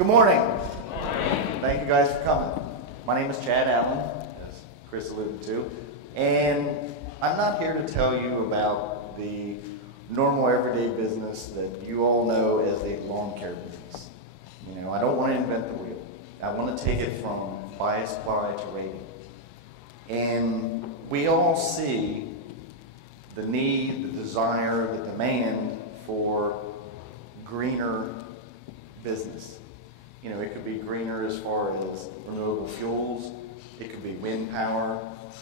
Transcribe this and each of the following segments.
Good morning. Thank you guys for coming. My name is Chad Allen, as Chris alluded to, and I'm not here to tell you about the normal everyday business that you all know as a lawn care business. You know, I don't want to invent the wheel. I want to take it from buy supply to rating. And we all see the need, the desire, the demand for greener business. You know, it could be greener as far as renewable fuels, it could be wind power,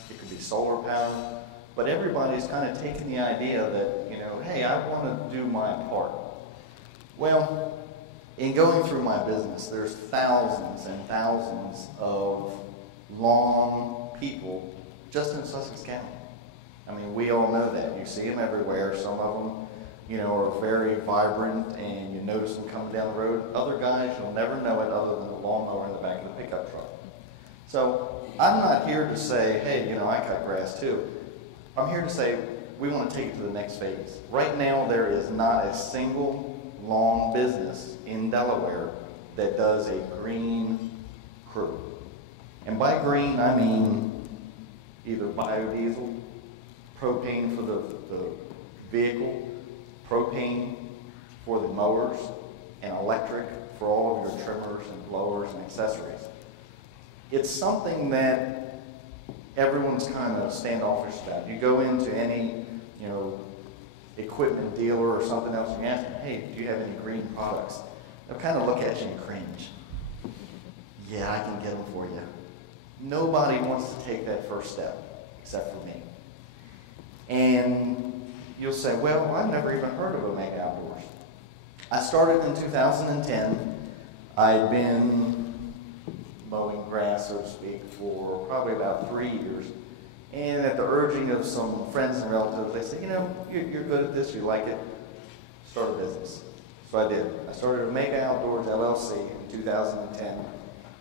it could be solar power, but everybody's kind of taking the idea that, you know, hey, I want to do my part. Well, in going through my business, there's thousands and thousands of lawn people just in Sussex County. I mean, we all know that. You see them everywhere. Some of them, you know, are very vibrant and you notice them coming down the road. Other guys, you'll never know it other than the lawnmower in the back of the pickup truck. So I'm not here to say, hey, you know, I cut grass too. I'm here to say we want to take it to the next phase. Right now, there is not a single lawn business in Delaware that does a green crew. And by green, I mean either biodiesel, propane for the vehicle, propane for the mowers, and electric for all of your trimmers and blowers and accessories. It's something that everyone's kind of standoffish about. You go into any, you know, equipment dealer or something else and you ask them, hey, do you have any green products? They'll kind of look at you and cringe. Yeah, I can get them for you. Nobody wants to take that first step except for me. And you'll say, well, I've never even heard of a Mega Outdoors. I started in 2010. I'd been mowing grass, so to speak, for probably about 3 years. And at the urging of some friends and relatives, they said, you know, you're good at this, you like it, start a business. So I did. I started a Mega Outdoors LLC in 2010,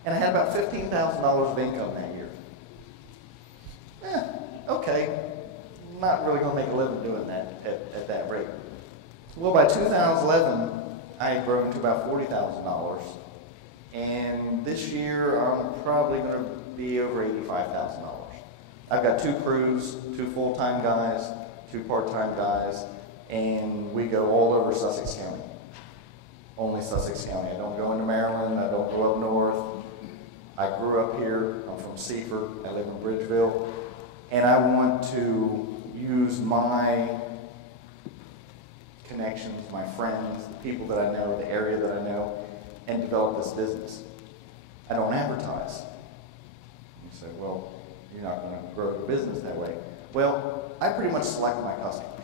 and I had about $15,000 of income that year. Okay. Not really going to make a living doing that at that rate. Well, by 2011, I had grown to about $40,000. And this year, I'm probably going to be over $85,000. I've got 2 crews, 2 full-time guys, 2 part-time guys, and we go all over Sussex County. Only Sussex County. I don't go into Maryland. I don't go up north. I grew up here. I'm from Seaford. I live in Bridgeville. And I want to use my connections, my friends, the people that I know, the area that I know, and develop this business. I don't advertise. You say, well, you're not going to grow the business that way. Well, I pretty much select my customers.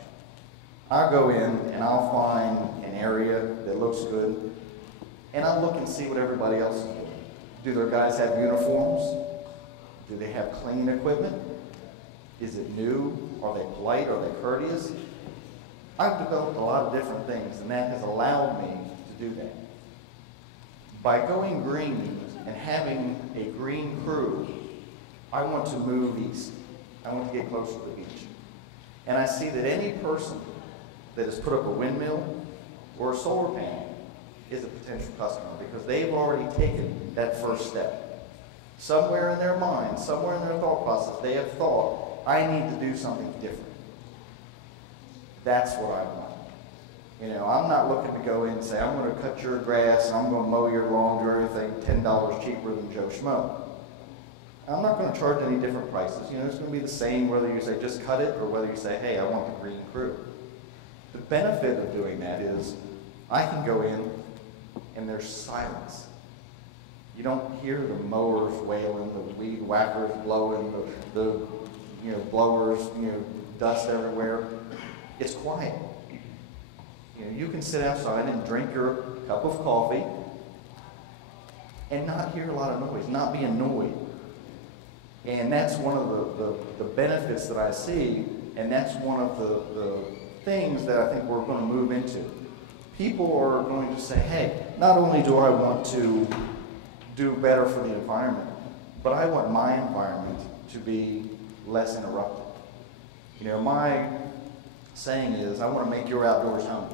I'll go in and I'll find an area that looks good, and I'll look and see what everybody else is doing. Do their guys have uniforms? Do they have clean equipment? Is it new? Are they polite? Are they courteous? I've developed a lot of different things, and that has allowed me to do that. By going green and having a green crew, I want to move east. I want to get closer to the beach. And I see that any person that has put up a windmill or a solar panel is a potential customer because they've already taken that first step. Somewhere in their mind, somewhere in their thought process, they have thought, I need to do something different. That's what I want. You know, I'm not looking to go in and say, I'm going to cut your grass and I'm going to mow your lawn, do everything $10 cheaper than Joe Schmo. I'm not going to charge any different prices. You know, it's going to be the same whether you say just cut it or whether you say, hey, I want the green crew. The benefit of doing that is I can go in and there's silence. You don't hear the mowers wailing, the weed whackers blowing, the you know, blowers, you know, dust everywhere. It's quiet. You know, you can sit outside and drink your cup of coffee and not hear a lot of noise, not be annoyed. And that's one of the benefits that I see, and that's one of the things that I think we're going to move into. People are going to say, hey, not only do I want to do better for the environment, but I want my environment to be less interrupted. You know, my saying is, I want to make your outdoors home.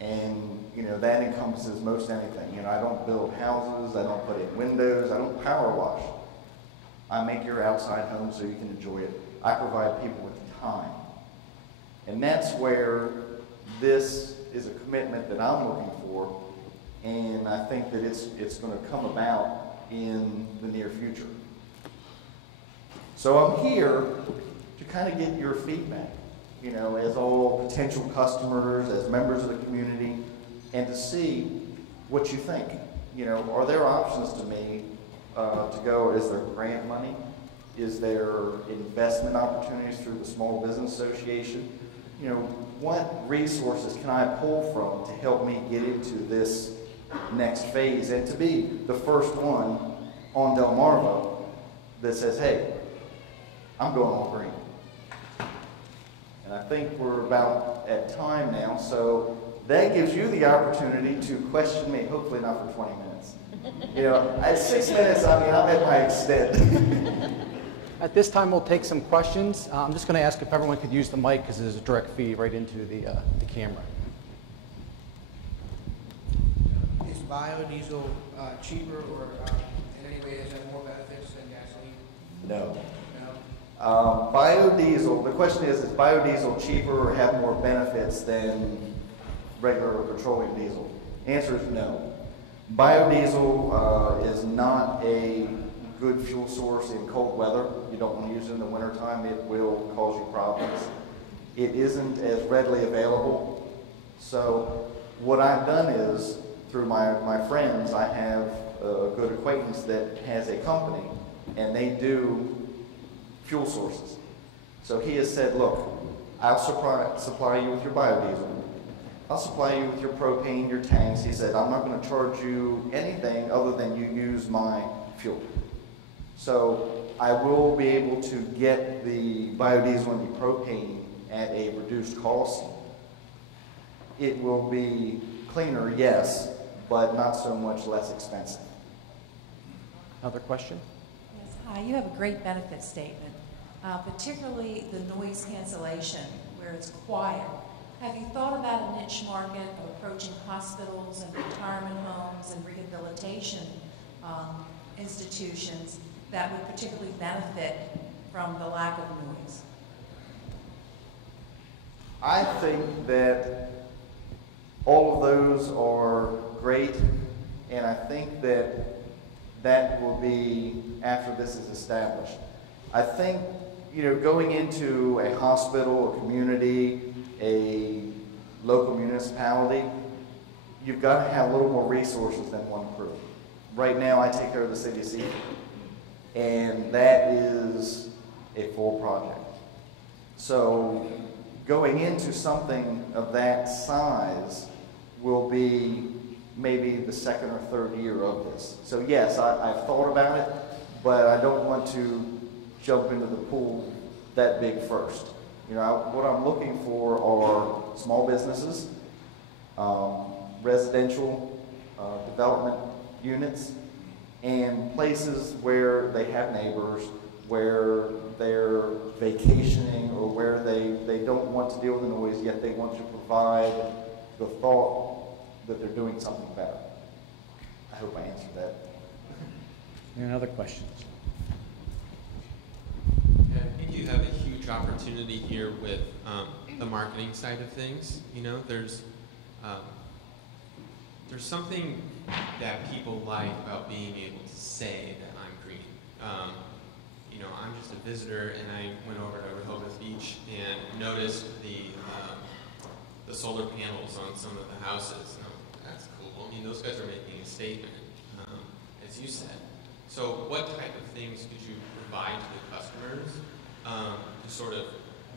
And, you know, that encompasses most anything. You know, I don't build houses, I don't put in windows, I don't power wash. I make your outside home so you can enjoy it. I provide people with time. And that's where this is a commitment that I'm looking for, and I think that it's going to come about in the near future. So I'm here to kind of get your feedback, you know, as all potential customers, as members of the community, and to see what you think. You know, are there options to me to go? Is there grant money? Is there investment opportunities through the Small Business Association? You know, what resources can I pull from to help me get into this next phase and to be the first one on Delmarva that says, hey, I'm going all green. And I think we're about at time now, so that gives you the opportunity to question me, hopefully not for 20 minutes. You know, at 6 minutes, I mean, I'm at my extent. At this time, we'll take some questions. I'm just going to ask if everyone could use the mic because there's a direct feed right into the camera. Is biodiesel cheaper, or in any way does it have more benefits than gasoline? No. No? Biodiesel, the question is biodiesel cheaper or have more benefits than regular petroleum diesel? The answer is no. Biodiesel is not a good fuel source in cold weather. You don't want to use it in the wintertime. It will cause you problems. It isn't as readily available. So what I've done is, through my friends, I have a good acquaintance that has a company, and they do fuel sources. So he has said, look, I'll supply you with your biodiesel. I'll supply you with your propane, your tanks. He said, I'm not going to charge you anything other than you use my fuel. So I will be able to get the biodiesel and the propane at a reduced cost. It will be cleaner, yes, but not so much less expensive. Another question? Yes, hi. You have a great benefit statement, particularly the noise cancellation, where it's quiet. Have you thought about a niche market of approaching hospitals and retirement homes and rehabilitation institutions that would particularly benefit from the lack of noise? I think that all of those are great, and I think that will be after this is established. I think, you know, going into a hospital, a community, a local municipality, you've got to have a little more resources than one crew. Right now, I take care of the city of Seaford, and that is a full project. So going into something of that size will be maybe the second or third year of this. So yes, I've thought about it, but I don't want to jump into the pool that big first. You know, what I'm looking for are small businesses, residential development units, and places where they have neighbors, where they're vacationing, or where they don't want to deal with the noise, yet they want to provide the thought that they're doing something better. I hope I answered that. Any other questions? Yeah, I think you have a huge opportunity here with the marketing side of things. You know, there's something that people like about being able to say that I'm green. You know, I'm just a visitor, and I went over to Rehoboth Beach and noticed the solar panels on some of the houses. And that's cool. I mean, those guys are making a statement, as you said. So what type of things could you provide to the customers to sort of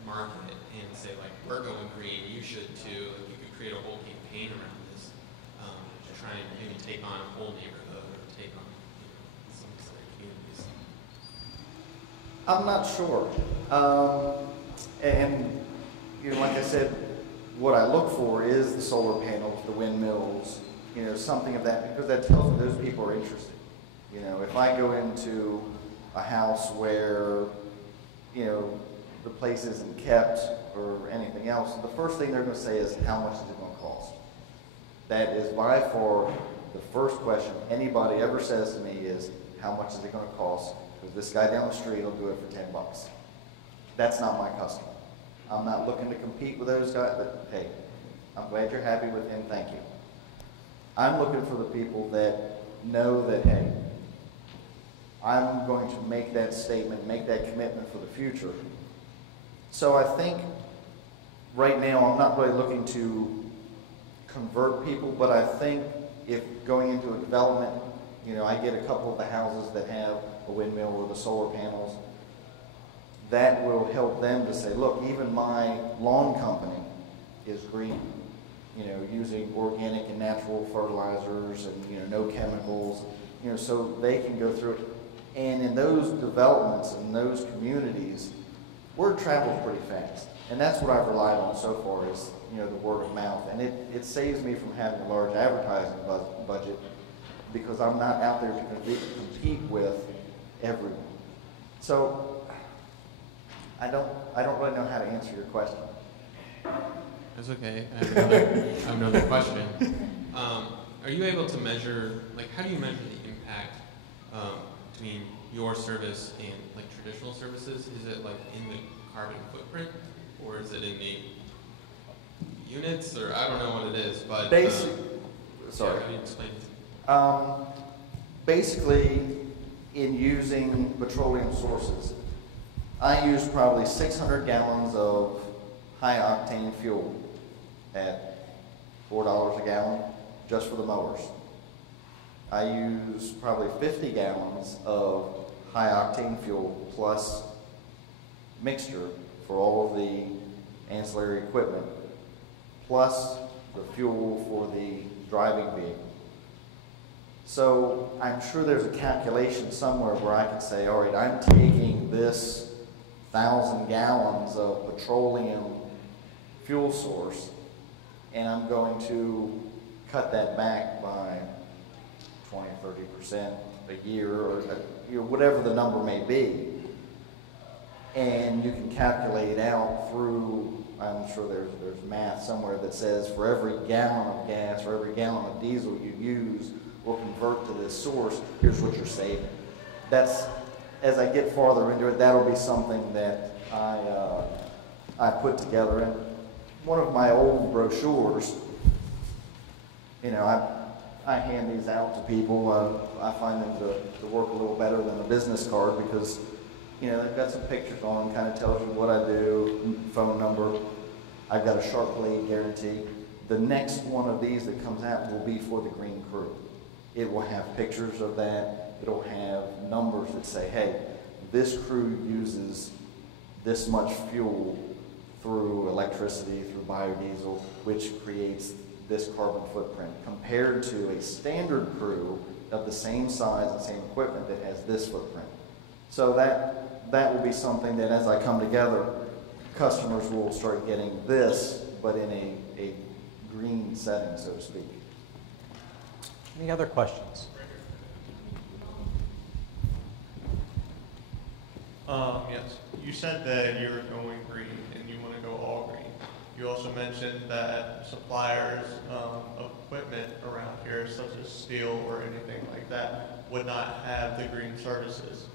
market it and say, like, we're going green, you should too. Like, you could create a whole campaign around this to try and maybe take on a whole neighborhood or take on, you know, some other communities. I'm not sure. And you know, like I said, what I look for is the solar panels, the windmills, you know, something of that, because that tells me those people are interested. You know, if I go into a house where, you know, the place isn't kept or anything else, the first thing they're going to say is, how much is it going to cost? That is by far the first question anybody ever says to me is, how much is it going to cost? Because this guy down the street will do it for 10 bucks. That's not my customer. I'm not looking to compete with those guys, but hey, I'm glad you're happy with him, thank you. I'm looking for the people that know that, hey, I'm going to make that statement, make that commitment for the future. So I think right now I'm not really looking to convert people, but I think if going into a development, you know, I get a couple of the houses that have a windmill or the solar panels, that will help them to say, look, even my lawn company is green, you know, using organic and natural fertilizers and, you know, no chemicals, you know, so they can go through it. And in those developments, in those communities, word travels pretty fast. And that's what I've relied on so far is, you know, the word of mouth. And it saves me from having a large advertising budget because I'm not out there to compete with everyone. So I don't really know how to answer your question. That's okay. I have another question. Are you able to measure, like, how do you measure the impact between your service and like traditional services? Is it like in the carbon footprint, or is it in the units, or I don't know what it is, but sorry. Yeah, how do you explain it? Basically, in using petroleum sources, I use probably 600 gallons of high octane fuel at $4 a gallon just for the mowers. I use probably 50 gallons of high octane fuel plus mixture for all of the ancillary equipment, plus the fuel for the driving vehicle. So I'm sure there's a calculation somewhere where I can say, all right, I'm taking this 1,000 gallons of petroleum fuel source and I'm going to cut that back by 20, 30% a year, or you know, whatever the number may be. And you can calculate it out through, I'm sure there's math somewhere that says for every gallon of gas or every gallon of diesel you use or convert to this source, here's what you're saving. That's, as I get farther into it, that'll be something that I put together. And one of my old brochures, you know, I hand these out to people. I find them to work a little better than a business card because, you know, they've got some pictures on them, kind of tells you what I do, phone number. I've got a sharp blade guarantee. The next one of these that comes out will be for the green crew. It will have pictures of that. It'll have numbers that say, hey, this crew uses this much fuel through electricity, through biodiesel, which creates this carbon footprint, compared to a standard crew of the same size and same equipment that has this footprint. So that will be something that as I come together, customers will start getting this, but in a green setting, so to speak. Any other questions? Yes. You said that you're going green and you want to go all green. You also mentioned that suppliers of equipment around here, such as steel or anything like that, would not have the green services.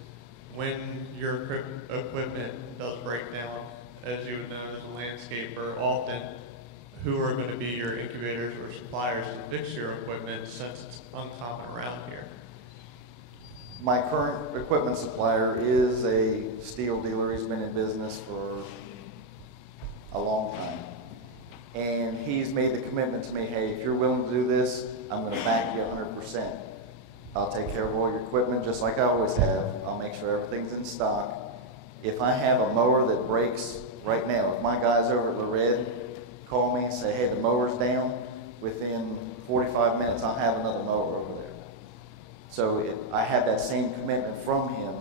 When your equipment does break down, as you would know as a landscaper, often who are going to be your incubators or suppliers to fix your equipment since it's uncommon around here? My current equipment supplier is a steel dealer. He's been in business for a long time. And he's made the commitment to me, hey, if you're willing to do this, I'm going to back you 100%. I'll take care of all your equipment just like I always have. I'll make sure everything's in stock. If I have a mower that breaks right now, if my guys over at Lored call me and say, hey, the mower's down, within 45 minutes I'll have another mower over there. So I have that same commitment from him.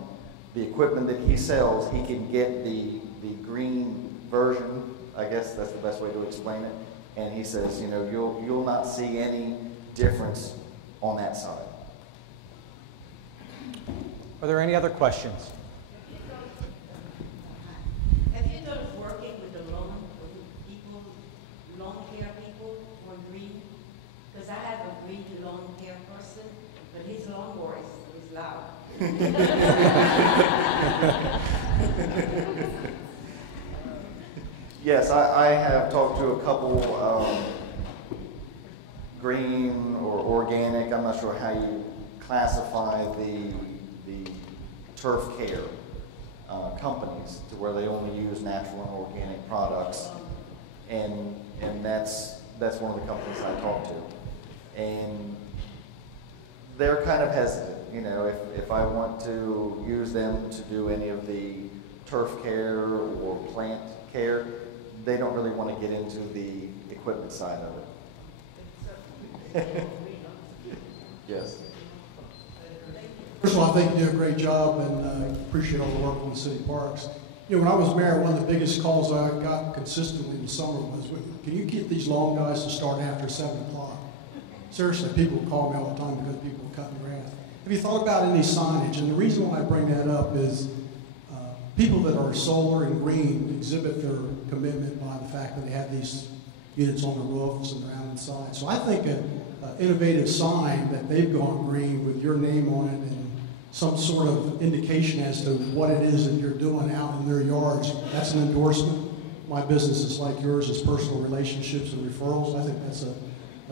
The equipment that he sells, he can get the green version. I guess that's the best way to explain it. And he says, you know, you'll not see any difference on that side. Are there any other questions? Have you thought of working with the lawn care people for green? Because Yes, I have talked to a couple green or organic, I'm not sure how you classify the turf care companies to where they only use natural and organic products. And that's one of the companies I talked to. And they're kind of hesitant, you know, if I want to use them to do any of the turf care or plant care, they don't really want to get into the equipment side of it. Yes. First of all, I think you do a great job, and I appreciate all the work on the city parks. You know, when I was mayor, one of the biggest calls I got consistently in the summer was, can you get these lawn guys to start after 7 o'clock? Seriously, people would call me all the time because people were cutting grass. Have you thought about any signage? And the reason why I bring that up is people that are solar and green exhibit their commitment by the fact that they have these units on the roofs and around inside. So I think an innovative sign that they've gone green with your name on it and some sort of indication as to what it is that you're doing out in their yards, that's an endorsement. My business is like yours, is personal relationships and referrals. I think that's a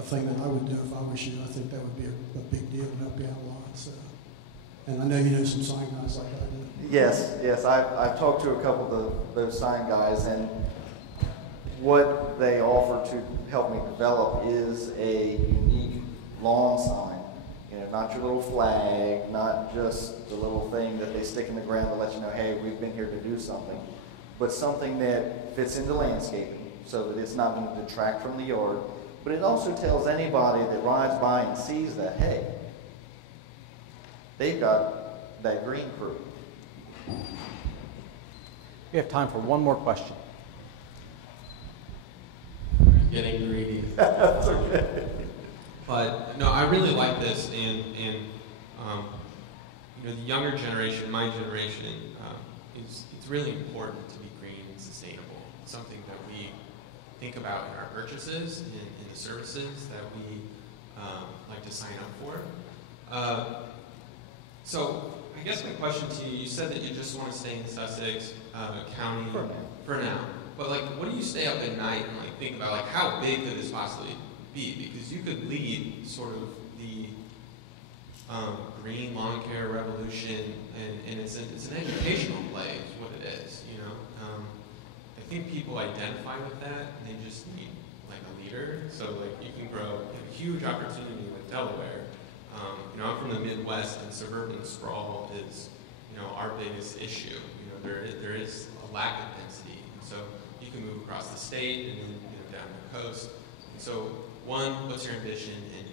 thing that I would do if I was you. I think that would be a big deal and help you out a lot. So. And I know you know some sign guys like I do. Yes, I've talked to a couple of those sign guys, and what they offer to help me develop is a unique lawn sign. You know, not your little flag, not just the little thing that they stick in the ground to let you know, hey, we've been here to do something, but something that fits into landscaping so that it's not going to detract from the yard. But it also tells anybody that rides by and sees that, hey, they've got that green crew. We have time for one more question. Getting greedy. That's okay. But no, I really like this, and you know, the younger generation, my generation, it's really important to be green and sustainable. It's something that we think about in our purchases and in the services that we like to sign up for. So I guess my question to you, you said that you just want to stay in Sussex County for now. But like, what do you stay up at night and like think about, like how big could this possibly be? Because you could lead sort of the green lawn care revolution, and it's an educational play is what it is, you know. I think people identify with that, and they just need like a leader. So like you can grow a huge opportunity with Delaware. You know, I'm from the Midwest, and suburban sprawl is, you know, our biggest issue. You know, there is a lack of density, and so you can move across the state and then, you know, down the coast. And so, one, what's your ambition, and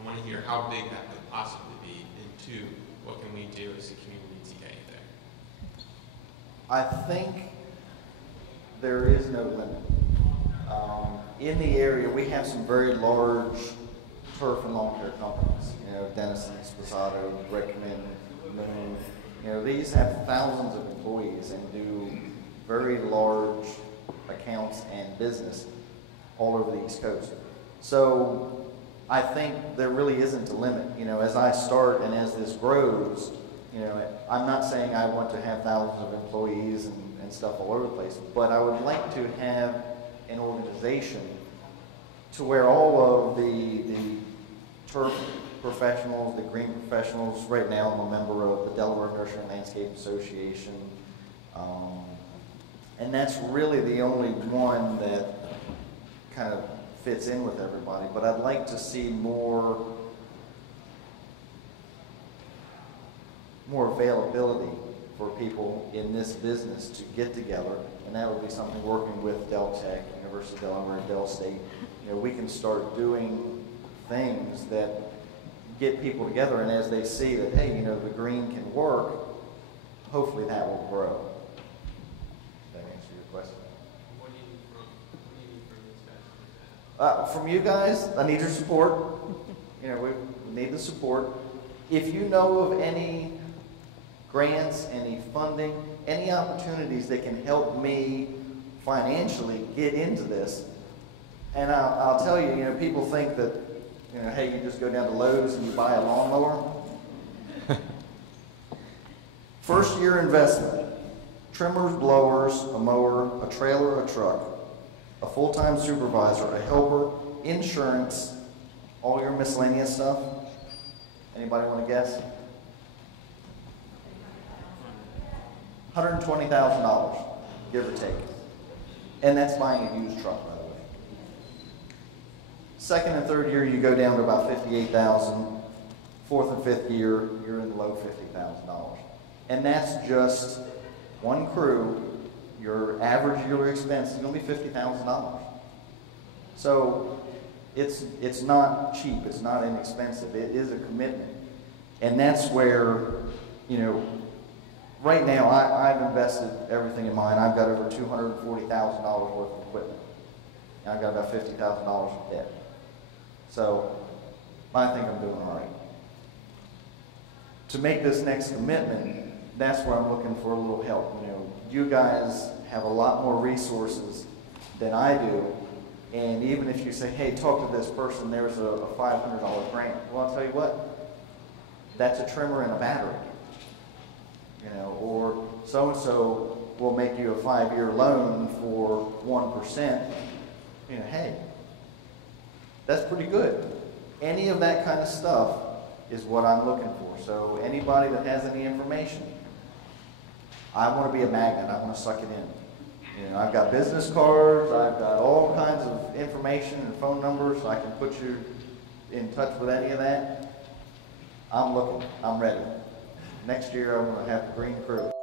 I want to hear how big that could possibly be, and two, what can we do as a community to get you there? I think there is no limit. In the area, we have some very large turf and lawn care companies. You know, Denison, Sposato, Rickman, Moon. You know, these have thousands of employees and do very large accounts and business all over the East Coast. So I think there really isn't a limit. You know, as I start and as this grows, you know, I'm not saying I want to have thousands of employees and stuff all over the place, but I would like to have an organization to where all of the turf professionals, the green professionals, right now I'm a member of the Delaware Nursery and Landscape Association, and that's really the only one that kind of fits in with everybody. But I'd like to see more availability for people in this business to get together, and that would be something working with Del Tech, University of Delaware, and Del State. You know, we can start doing things that get people together, and as they see that, hey, you know, the green can work, hopefully that will grow. Does that answer your question? What do you need from these guys? From you guys, I need your support. You know, we need the support. If you know of any grants, any funding, any opportunities that can help me financially get into this, and I'll tell you, you know, people think that, you know, hey, you just go down to Lowe's and you buy a lawnmower. First year investment, trimmers, blowers, a mower, a trailer, a truck, a full-time supervisor, a helper, insurance, all your miscellaneous stuff. Anybody want to guess? $120,000, give or take. And that's buying a used truck, by the way. Second and third year, you go down to about $58,000. Fourth and fifth year, you're in the low $50,000. And that's just one crew. Your average yearly expense is going to be $50,000. So it's not cheap. It's not inexpensive. It is a commitment. And that's where, you know, right now I've invested everything in mine. I've got over $240,000 worth of equipment. And I've got about $50,000 in debt. So I think I'm doing all right. To make this next commitment, that's where I'm looking for a little help. You know, you guys have a lot more resources than I do, and even if you say, hey, talk to this person, there's a $500 grant. Well, I'll tell you what, that's a trimmer and a battery. You know, or so-and-so will make you a 5-year loan for 1%. You know, hey, that's pretty good. Any of that kind of stuff is what I'm looking for. So anybody that has any information, I want to be a magnet. I want to suck it in. You know, I've got business cards. I've got all kinds of information and phone numbers. I can put you in touch with any of that. I'm looking. I'm ready. Next year, I'm going to have the green crew.